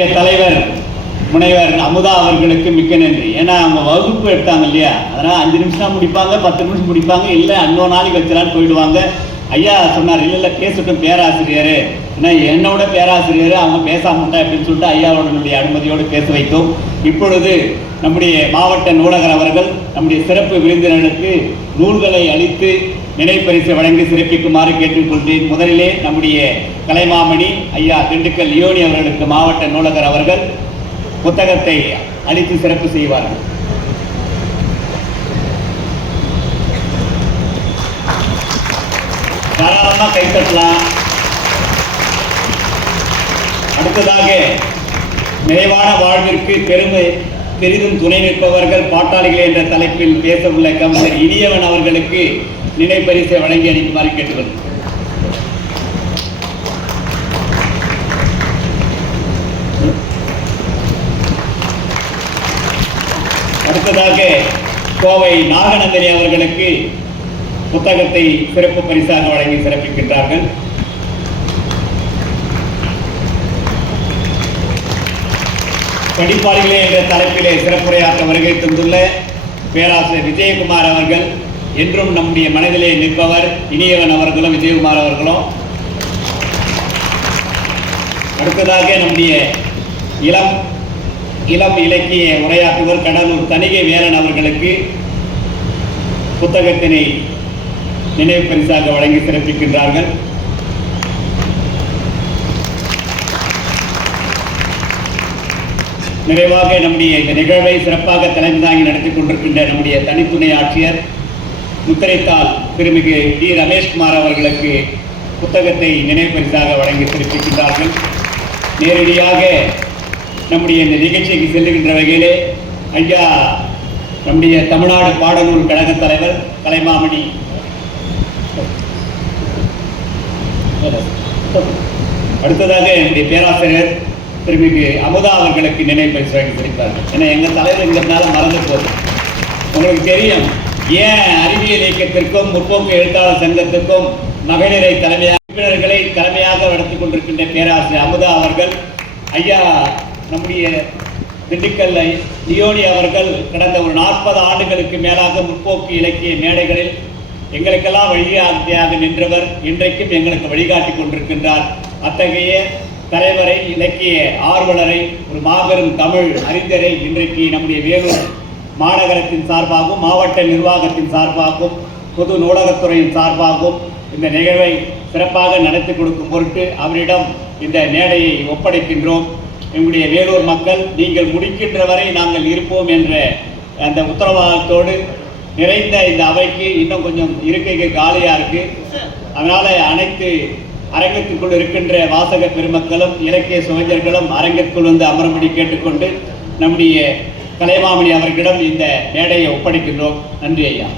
தலைவர் முனைவர் அமுதா அவர்களுக்கு மிக்க நன்றி. ஏன்னா அவங்க வகுப்பு எடுத்தாங்க இல்லையா, அதனால் 5 நிமிஷம் முடிப்பாங்க, 10 நிமிஷம் முடிப்பாங்க, இல்லை இன்னொரு நாளைக்கு வச்சலான்னு போயிடுவாங்க. ஐயா சொன்னார், இல்லை பேசட்டும் பேராசிரியர், ஏன்னா என்னோட பேராசிரியர் அவங்க பேசாமட்டா அப்படின்னு சொல்லிட்டு ஐயாவுடைய அனுமதியோடு பேச வைத்தோம். இப்பொழுது நம்முடைய மாவட்ட நூலகர் அவர்கள் நம்முடைய சிறப்பு விருந்தினருக்கு நூல்களை அளித்து நினைப்பரிசு வழங்கி சிறப்பிக்குமாறு கேட்டுக்கொள்கிறேன். முதலிலே நம்முடைய கலைமாமணி ஐயா திண்டுக்கல் லியோனி அவர்களுக்கு மாவட்ட நூலகர் அவர்கள் புத்தகத்தை அளித்து சிறப்பு செய்வார்கள். தாராளமாக கைத்தட்டலாம். அடுத்ததாக நிறைவான வாழ்விற்கு பெரிதும் துணை நிற்பவர்கள் பாட்டாளிகள் என்ற தலைப்பில் பேச உள்ள கவிஞர் இனியவன் அவர்களுக்கு நினைப்பரிசை வழங்கி அளிக்குமாறு கேட்டுக்கொள்கிறேன். அடுத்ததாக கோவை நாகநந்தினி அவர்களுக்கு புத்தகத்தை சிறப்பு பரிசாக வழங்கி சிறப்பிக்கின்றார்கள். படிப்பாளிகளே என்ற தலைப்பிலே சிறப்புரையாற்ற வருகை தந்துள்ள பேராசிரியர் விஜயகுமார் அவர்கள், என்றும் நம்முடைய மனதிலே நிற்பவர் இனியவன் அவர்களும் விஜயகுமார் அவர்களும். அடுத்ததாக நம்முடைய இளம் இலக்கிய உரையாற்றுவர் கடலூர் தணிகை வேலன் அவர்களுக்கு புத்தகத்தினை நினைவு பரிசாக வழங்கி சிறப்பிக்கின்றார்கள். நிறைவாக நம்முடைய இந்த நிகழ்வை சிறப்பாக தலைமை தாங்கி நடத்தி கொண்டிருக்கின்ற நம்முடைய தனித்துணை ஆட்சியர் முத்திரைத்தாள் திருமிகு டி ரமேஷ்குமார் அவர்களுக்கு புத்தகத்தை நினைவு பரிசாக வழங்கி சிறப்பிக்கின்றார்கள். நேரடியாக நம்முடைய இந்த நிகழ்ச்சிக்கு செல்லுகின்ற வகையிலே ஐயா நம்முடைய தமிழ்நாடு பாடநூல் கழக தலைவர் கலைமாமணி அடுத்ததாக என்னுடைய பேராசிரியர் திருமிகு அமுதா அவர்களுக்கு நினைவு பரிசு வழங்கி சிறப்பார்கள். ஏன்னா எங்கள் தலைவர்ங்கிறதுனால மறந்து போகுது. உங்களுக்கு தெரியும், ஏன் அறிவியல் இயக்கத்திற்கும் முற்போக்கு எழுத்தாளர் சங்கத்திற்கும் மகளிரை உறுப்பினர்களை தலைமையாக நடத்தி கொண்டிருக்கின்ற பேராசிரியர் அமுதா அவர்கள், ஐயா நம்முடைய திண்டுக்கல் லியோனி அவர்கள் கடந்த ஒரு 40 ஆண்டுகளுக்கு மேலாக முற்போக்கு இலக்கிய மேடைகளில் எங்களுக்கெல்லாம் வழிகாட்டியாக நின்றவர், இன்றைக்கும் எங்களுக்கு வழிகாட்டி கொண்டிருக்கின்றார். அத்தகைய தலைவரை, இலக்கிய ஆர்வலரை, ஒரு மாபெரும் தமிழ் அறிஞரை இன்றைக்கு நம்முடைய வேலூர் மாநகரத்தின் சார்பாகவும் மாவட்ட நிர்வாகத்தின் சார்பாகவும் பொது நூலகத்துறையின் சார்பாகவும் இந்த நிகழ்வை சிறப்பாக நடத்தி கொடுக்கும் பொருட்டு அவரிடம் இந்த மேடையை ஒப்படைக்கின்றோம். எங்களுடைய வேலூர் மக்கள், நீங்கள் முடிக்கின்ற வரை நாங்கள் இருப்போம் என்ற அந்த உத்தரவாதத்தோடு நிறைந்த இந்த அவைக்கு இன்னும் கொஞ்சம் இருக்கைக்கு காலியாக இருக்கு. அதனால் அனைத்து அரங்கத்திற்குள் இருக்கின்ற வாசக பெருமக்களும் இலக்கிய சுவைஞர்களும் அரங்கத்திற்குள் வந்து அமரும்படி கேட்டுக்கொண்டு நம்முடைய கலைமாமணி அவர்களிடம் இந்த மேடையை ஒப்படைக்கின்றோம். நன்றி ஐயா.